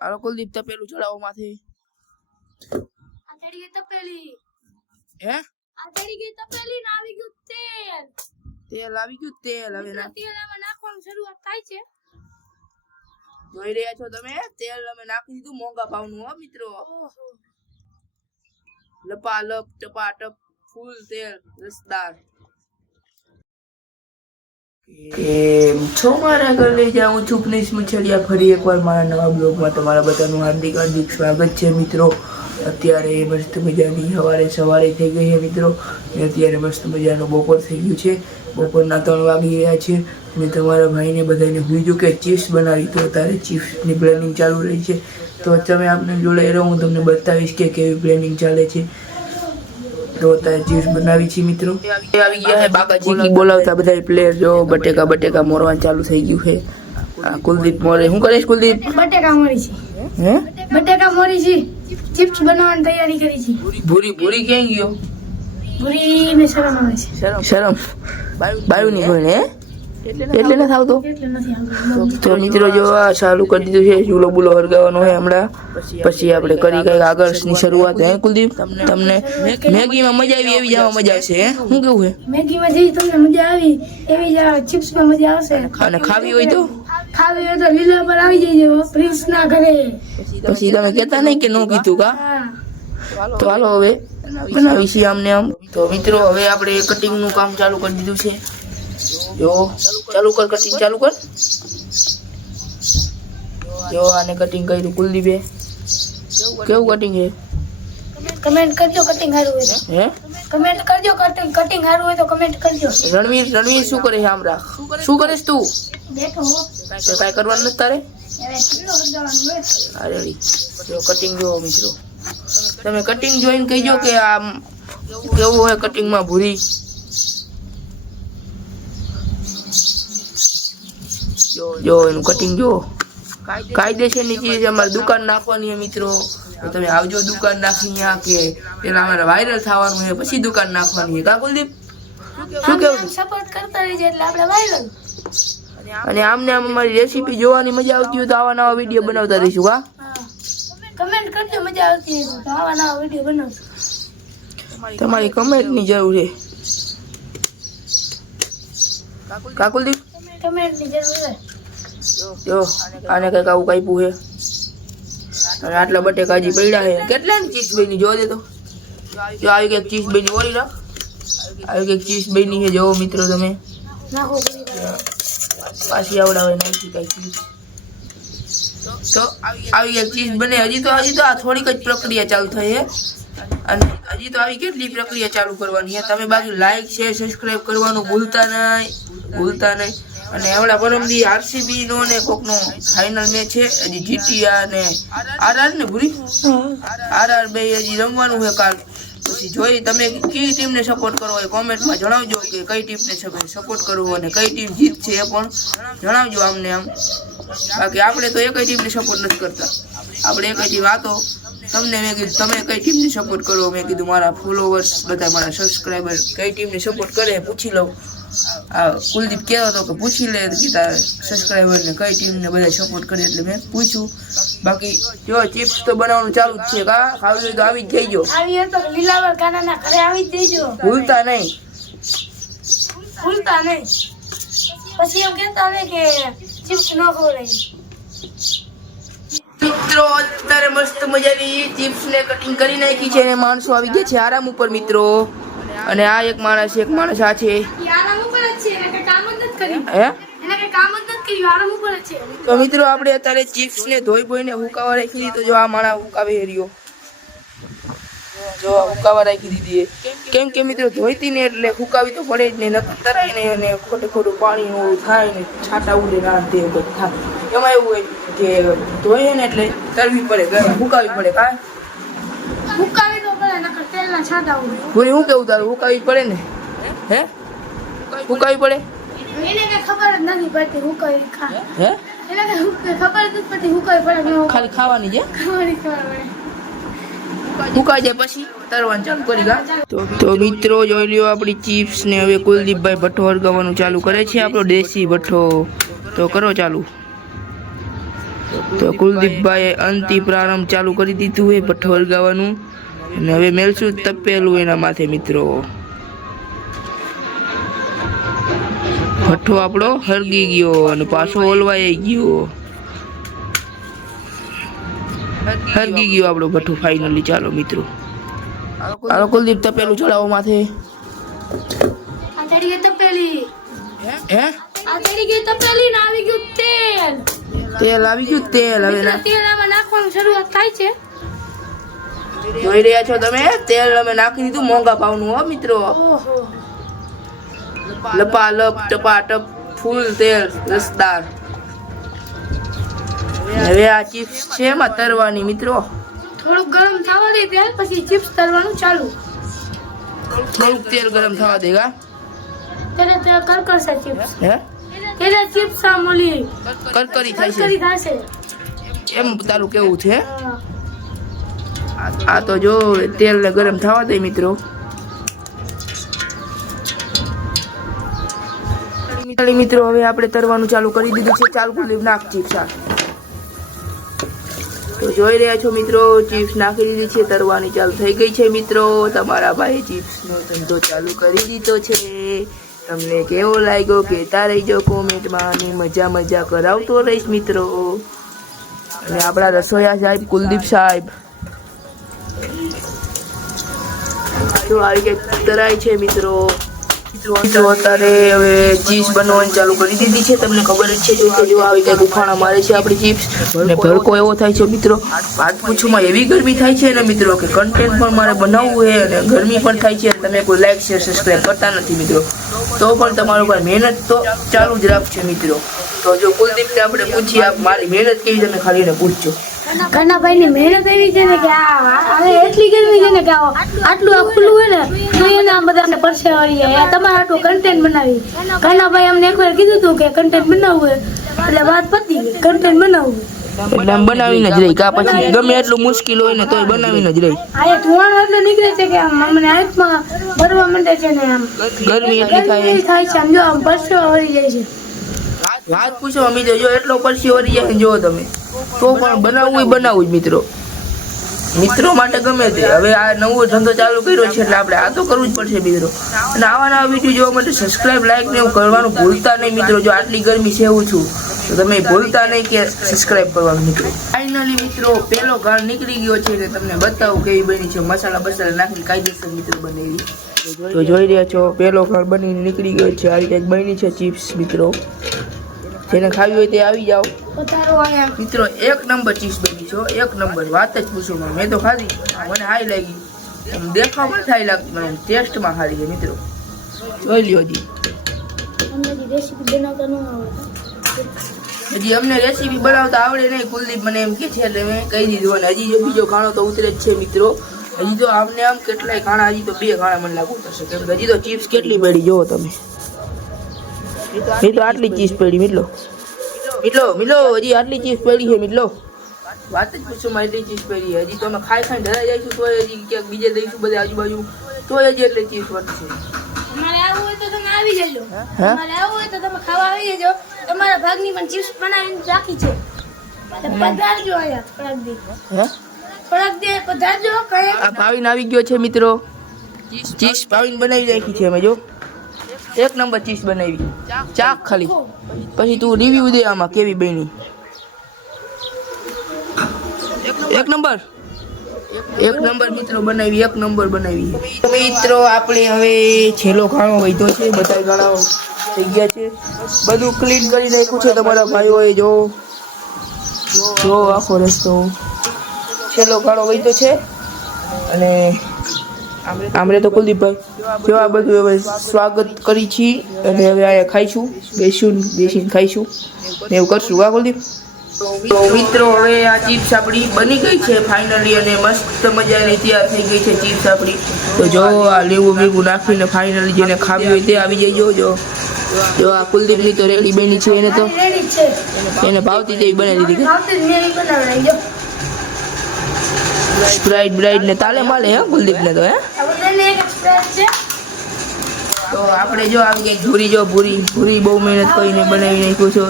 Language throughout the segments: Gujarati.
હાલો કુલદીપ તપેલું ચડાવો માથે. આ ચડી ગઈ તપેલી. હે આ ચડી ગઈ તપેલી ને આવી ગયું તેલ. તેલ આવી ગયું તેલ. હવે ના તેલ આમાં નાખવાની શરૂઆત થાય છે. જોઈ રહ્યા છો તમે તેલ અમે નાખી દીધું મોંઘા ભાવનું હો મિત્રો. ઓહો લપાલપ ટપાટપ ફૂલ તેલ રસદાર. છો મારા ઘર લઈ જાઉં છું પ્લીઝ મુછડિયા. ફરી એકવાર મારા નવા બ્લોગમાં તમારા બધાનું હાર્દિક હાર્દિક સ્વાગત છે મિત્રો. અત્યારે મસ્ત મજાની સવારે થઈ ગઈ છે મિત્રો. અત્યારે મસ્ત મજાનું બપોર થઈ ગયું છે. બપોરના 3 વાગી ગયા છે. મેં તમારા ભાઈને બધાને ભૂલ્યું કે ચિપ્સ બનાવી, તો અત્યારે ચિપ્સની પ્લાનિંગ ચાલુ રહી છે. તો તમે આપને જોડે રહો, હું તમને બતાવીશ કે કેવી પ્લાનિંગ ચાલે છે. તો અત્યારે ચિપ્સ બનાવી છે મિત્રો. આવી ગયા છે બાકાજી બોલાવતા બધા પ્લેયર. જો બટેકા મોરવાનું ચાલુ થઈ ગયું છે. કુલદીપ મોરે શું કરે છે? કુલદીપ બટેકા મોરી છે. હે બટેકા મોરી છે. ચિપ્સ બનાવવાની તૈયારી કરી છે. ભૂરી ક્યાં ગયો? પૂરી ને શરમ આવે છે. શરમ બાયું ની કોઈ ને એટલે નથી આવતો. એટલે નથી આવતું. તો મિત્રો જો આ ચાલુ કરી દીધું છે. ચૂલો બુલો હરગાવાનો છે હમણાં. પછી આપણે કરી કઈ આગળની શરૂઆત. હે કુલદીપ તમને મેગીમાં મજા આવી એવી જવા મજા આવશે. હે શું કેવું છે? મેગીમાં જેવી તમને મજા આવી એવી જ ચિપ્સમાં મજા આવશે. અને ખાવી હોય તો લીલા પર આવી જજો પ્રિન્સ ના ઘરે. પછી તમે કહેતા નહીં કે નો કીધું કા. હા તો હાલો હવે બનાવી છીએ આમને આમ. તો મિત્રો હવે આપણે કટિંગ નું કામ ચાલુ કરી દીધું છે. જો ચાલુ કર, કટિંગ ચાલુ કર. જો આને કટિંગ કર્યું કુલદીપે. કેવું કટિંગ છે? કમેન્ટ કરજો કટિંગ સારું હોય તો. હે કમેન્ટ કરજો કટિંગ સારું હોય તો કમેન્ટ કરજો. રણવીર શું કરે છે? આમ રાખ. શું કરીશ તું? બેઠો હો તો કાંઈ કરવાનું નથી તારે? હવે કેટલો હરગાવાનું હોય. હા રેડી. જો કટિંગ જોવો મિત્રો. તમે કટિંગ જોઈને કહીજો કે આમ કેવું હોય કટિંગમાં ભૂરી. જો એનું કટિંગ જો. કાયદેસરની ચીજ અમારે દુકાન નાખવાની છે મિત્રો. તો તમે આવજો દુકાન નાખીને. આ કે પેલા અમારે વાયરલ થવાનું છે પછી દુકાન નાખવાની છે. કા કુલદીપ શું કેવું? સપોર્ટ કરતા રહેજો એટલે આપણે વાયરલ. અને આમને આમ અમારી રેસીપી જોવાની મજા આવતી હોય તો આવા નવા વિડીયો બનાવતા રહીશું. કા કમેન્ટ કરજો મજા આવતી હોય તો આવા નવા વિડીયો બનાવશું. તમારી કમેન્ટની જરૂર છે. કા કુલદીપ કમેન્ટની જરૂર છે. જો આને કઈક આવું કાપ્યું છે. અને આટલા બટેકા હજી પડ્યા છે. કેટલાની ચીઝ બની જો દે તો. જો આવી કઈક ચીઝ બની ઓળી રાખ. આવી કઈક ચીઝ બની છે. જોવો મિત્રો તમે. નાખો પાછી આવડાવે નાખી કઈ ચીઝ. તો આવી કઈક ચીઝ બને. હજી તો આ થોડીક જ પ્રક્રિયા ચાલુ થઈ છે. અને હજી તો આવી કેટલી પ્રક્રિયા ચાલુ કરવાની છે. તમે બાજુ લાઈક શેર સબસ્ક્રાઇબ કરવાનું ભૂલતા નહીં. અને હમણાં પરમદી આરસીબી નો ને કોકનો ફાઇનલ મેચ છે. હજી જીટીઆર ને આરઆર ને ભૂરી આરઆર બે હજી રમવાનું છે કાલ. પછી જોઈ તમે કઈ ટીમને સપોર્ટ કરો એ કોમેન્ટમાં જણાવજો કે કઈ ટીમને સપોર્ટ કરવો અને કઈ ટીમ જીતશે એ પણ જણાવજો આમને આમ. બાકી આપણે તો એકય ટીમને સપોર્ટ નથી કરતા. આપણે એકય ટીમ આ તો તમને મેં કીધું તમે કઈ ટીમને સપોર્ટ કરો. મેં કીધું મારા ફોલોવર્સ બધા મારા સબસ્ક્રાઈબર કઈ ટીમને સપોર્ટ કરે પૂછી લઉં. કુલદીપ કહેતો હતો કે પૂછી લે કે તારા સબસ્ક્રાઈબરને કઈ ટીમને બધા સપોર્ટ કરે એટલે મેં પૂછ્યું. બાકી જો ચિપ્સ તો બનાવવાનું ચાલુ જ છે. કા ખાવી હોય તો આવી જ જઈજો. આવી હોય તો લીલાવર કાનાના ઘરે આવી જ દેજો. ભૂલતા નહીં. પછી એમ કહેતા ને કે ચિપ્સ ન ખવડાવી. મિત્રો અત્યારે મસ્ત મજાની ચિપ્સ ને કટિંગ કરી નાખી છે. અને માણસો આવી ગયા છે આરામ ઉપર મિત્રો. અને આ એક માણસ આ છે. આરામ ઉપર જ છે. એને કઈ કામ જ નથી કર્યું. હે એને કઈ કામ જ નથી કર્યું. આરામ ઉપર જ છે. તો મિત્રો આપણે અત્યારે ચિપ્સ ને ધોઈ બોઈને હુકાવા રાખી દીધી. તો જો આ માણા હુકાવે હેર્યો. જો આ હુકાવા રાખી દીધી. કેમ કે મિત્રો ધોઈતી ને એટલે હુકાવી તો પડે જ ને. નકર તરાય ને અને ખોટું પાણી ઓળું થાય ને છાંટા ઉડે ના તે બધું થાય. એમાં એવું હોય કે ધોઈએ ને એટલે તરવી પડે, હુકાવી પડે. કા હુકાવી તો પડે નકર તેલના છાંટા ઉડે. પૂરી શું કેવું તારું? હુકાવી પડે ને. હે હુકાવી પડે. એને કઈ ખબર જ નથી પડતી હુકાવી ખા. હે એને કઈ ખબર જ નથી પડતી હુકાવી પડે. ખાલી ખાવાની છે. ખબર પડે. ફૂકાઈ જાય પછી તરવાનું ચાલુ કરી ગા. તો મિત્રો જોઈ લ્યો આપણી ચિપ્સ ને. હવે કુલદીપભાઈ ભઠ્ઠો હરગાવવાનું ચાલુ કરે છે. આપણો દેશી ભઠ્ઠો. તો કરો ચાલુ. તો કુલદીપભાઈએ અંતિ પ્રારંભ ચાલુ કરી દીધું હોય ભઠ્ઠો હળગાવાનું, અને હવે મેલશું તપેલું એના માથે મિત્રો. ભઠ્ઠો આપણો હળગી ગયો અને પાછો ઓલવાઈ ગયો. હળગી ગયો આપણો ભઠ્ઠો ફાઇનલી. ચાલો મિત્રો, હાલો કુલદીપ તપેલું ચડાવો માથે. આ ચડી ગઈ તપેલી. હે આ ચડી ગઈ તપેલી ને આવી ગયું તેલ. તેલ આવી ગયું. તેલ હવે તેલ આમાં નાખવાનું શરૂઆત થાય છે. જોઈ રહ્યા છો તમે, તેલ અમે નાખી દીધું મોંઘા ભાવનું હો મિત્રો. ઓહો, લપાલપ ટપાટપ ફૂલ તેલ રસદાર. હવે આ ચિપ્સ છે એમાં તરવાની મિત્રો. થોડું ગરમ થવા દે તેલ, પછી ચિપ્સ તળવાનું ચાલુ. થોડુંક તેલ ગરમ થવા દેગા. ત્યારે તે કરકરશે ચિપ્સ. હે ત્યારે ચિપ્સ આમલી કરકરી થાય કરકરી છે થશે. એમ તારું કેવું છે? હા. આ તો જો તેલ ને ગરમ થવા દે મિત્રો. મિત્રો હવે આપણે તરવાનું ચાલુ કરી દીધું છે. ચાલુ કરી નાખ ચિપ્સ. તો જોઈ રહ્યા છો મિત્રો, ચિપ્સ નાખી દીધી છે, તરવાની ચાલુ થઈ ગઈ છે મિત્રો. તમારા ભાઈ ચિપ્સ નો ધંધો ચાલુ કરી દીધો છે. તમને કેવો લાગ્યો કહેતા રહેજો કોમેન્ટમાં, અને મજા કરાવતો રહીશ મિત્રો. અને આપણા રસોઈયા સાહેબ કુલદીપ સાહેબ તો આવી કે તરાય છે મિત્રો. અત્યારે હવે ચીઝ બનવાની ચાલુ કરી દીધી છે. તમને ખબર જ છે, જો આવી રીતે ઉફાણા મારે છે આપણી ચિપ્સ. અને ભડકો એવો થાય છે મિત્રો, વાત પૂછોમાં એવી ગરમી થાય છે ને મિત્રો કે કન્ટેન્ટ પણ મારે બનાવવું છે અને ગરમી પણ થાય છે. તમે કોઈ લાઈક શેર સબસ્ક્રાઈબ કરતા નથી મિત્રો, તો પણ તમારું પર મહેનત તો ચાલુ જ રાખશે મિત્રો. તો જો કુલદીપને આપણે પૂછીએ, આપ મારી મહેનત કેવી તમે ખાલી એને પૂછજો. કન્નાભાઈ ની મહેનત એવી છે ને કે હવે એટલી ગરમી છે ને કે આટલું આ ખુલ્લું હોય ને તો એના બધાને પરસેવાળી જાય. તમારે આટલું કન્ટેન્ટ બનાવી. કન્નાભાઈ અમને એકવાર કીધું હતું કે કન્ટેન્ટ બનાવવું હોય, એટલે વાત પતી ગઈ. કન્ટેન્ટ બનાવવું એટલે આમ બનાવીને જ રહી, કા પછી ગમે એટલું મુશ્કેલ હોય ને તોય બનાવીને જ રહી. આ એક ધુવાણો એટલે નીકળે છે કે આમ અમને આંખમાં ભરવા માંડે છે ને આમ ગરમી એટલી થાય. ગરમી થાય છે. આમ જો આમ પરસેવા વળી જાય છે. વાત પૂછો અમે જો એટલો પરસી વળી જાય ને જો તમે, તો પણ બનાવવું જ મિત્રો. મિત્રો માટે ગમે તે. હવે આ નવો ધંધો ચાલુ કર્યો છે એટલે આપણે આ તો કરવું જ પડશે મિત્રો. અને આવા નવા વિડીયો જોવા માટે સબસ્ક્રાઇબ લાઈક ને એવું કરવાનું ભૂલતા નહીં મિત્રો. જો આટલી ગરમી સેવું છું તો તમે ભૂલતા નહીં કે સબસ્ક્રાઇબ કરવાનું મિત્રો. ફાઇનલી મિત્રો પેલો ઘાણ નીકળી ગયો છે ને તમને બતાવું કેવી બની છે. મસાલા બસાલા નાખીને કાયદેસર મિત્રો બનેલી. તો જોઈ રહ્યા છો પેલો ઘાણ બનીને નીકળી ગયો છે. આ રીતે બની છે ચિપ્સ મિત્રો. જેને ખાવી હોય તે આવી જાઓ મિત્રો. એક નંબર ચીઝ બની છો, એક નંબર. વાત જ પૂછો. મેં તો ખાધી, મને હાઈ લાગી. દેખાવમાં સારી લાગતી, મને ટેસ્ટમાં સારી છે મિત્રો. જોઈ લ્યો. હજી અમને રેસીપી બનાવતા આવડે નહીં. કુલદીપ મને એમ કે છે એટલે મેં કહી દીધું. અને હજી જો બીજો ખાણો તો ઉતરે જ છે મિત્રો. હજી તો આમને આમ કેટલાય ખાણા, હજી તો 2 ખાણા મને લાગુ થશે. કેમ કે હજી તો ચિપ્સ કેટલી પડી જોવો તમે મિત્રો. આટલી ચીઝ પડી મિત્રો. હજી આટલી ચીઝ પડી છે મિત્રો. વાત જ પૂછો, એટલી ચીઝ પડી. હજી તો અમે ખાઈ ધરાઈ જઈશું તોય હજી ક્યાંક બીજે દઈશું બધે આજુબાજુ, તોય હજી એટલે ચીઝ વધશે. તમારે આવવું હોય તો તમે આવી જજો. તમારે આવવું હોય તો તમે ખાવા આવી જજો. તમારા ભાગની પણ ચિપ્સ બનાવીને રાખી છે. પધારજો અહીંયા થોડાક દી. પધારજો. આ ભાવિન આવી ગયો છે મિત્રો. ચીઝ ભાવિન બનાવી રાખી છે અમે. જો એક નંબર ચીઝ બનાવી. ચાક ખાલી, પછી તું રિવ્યુ દે આમાં કેવી બની. એક નંબર મિત્રો બનાવી. એક નંબર બનાવી મિત્રો. આપણે હવે છેલ્લો ખાણો વધ્યો છે. બધા ખાણા થઈ ગયા છે. બધું ક્લીન કરી નાખ્યું છે તમારા ભાઈઓએ. જો આખો રસ્તો છેલ્લો ખાણો વધ્યો છે. અને આમરે તો કુલદીપભાઈ જો આ બધું હવે સ્વાગત કરી છીએ. અને હવે અહીંયા ખાઈશું, બેસીને ખાઈશું ને એવું કરશું. કા કુલદીપ? તો મિત્રો હવે આ ચિપ્સ આપણી બની ગઈ છે ફાઇનલી. અને મસ્ત મજાની તૈયાર થઈ ગઈ છે ચિપ્સ આપણી. તો જો આ લીંબુ નાખીને ફાઇનલી જેને ખાવી હોય તે આવી જજો. જો આ કુલદીપની તો રેડી બની છે. એને તો એને ભાવતી તેવી બનાવી દીધી. સ્પ્રાઇટ બ્રાઇટ ને તાલે માલે હે કુલદીપ ને તો. હે તો આપણે જો આવી ગઈ ભૂરી. જો ભૂરી બહુ મહેનત કરીને બનાવી નાખ્યું છે.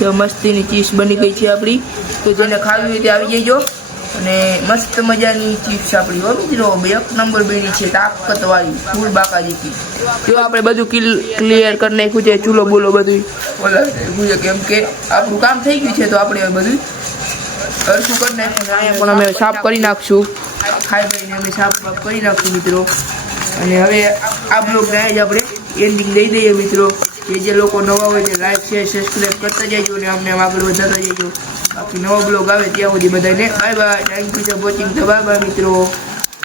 જો મસ્તીની ચીઝ બની ગઈ છે આપણી. તો જેને ખાવી હોય તે આવી જજો. અને મસ્ત મજાની ચીપ્સ આપણી હો મિત્રો, એક નંબર બની છે, તાકતવાળી ફૂલ બાકાજી. જો આપણે બધું ક્લિયર કરી નાખ્યું છે, ચૂલો બોલો બધું ઓલા કેમ કે આપણું કામ થઈ ગયું છે. તો આપણે હવે બધું હરખું કરી નાખ્યું. અહીંયા પણ અમે સાફ કરી નાખશું, ખાઈ ખાઈને અમે સાફ કરી નાખશું મિત્રો. અને હવે આ બ્લોગને જ આપણે એન્ડિંગ દઈ દઈએ મિત્રો. જે લોકો નવા હોય તે લાઈક શેર સબસ્ક્રાઈબ કરતા જજો અને અમને આગળ વધારતા જજો. બાકી નવો બ્લોગ આવે ત્યાં સુધી બધાને bye bye. Thank you for watching. Bye bye મિત્રો.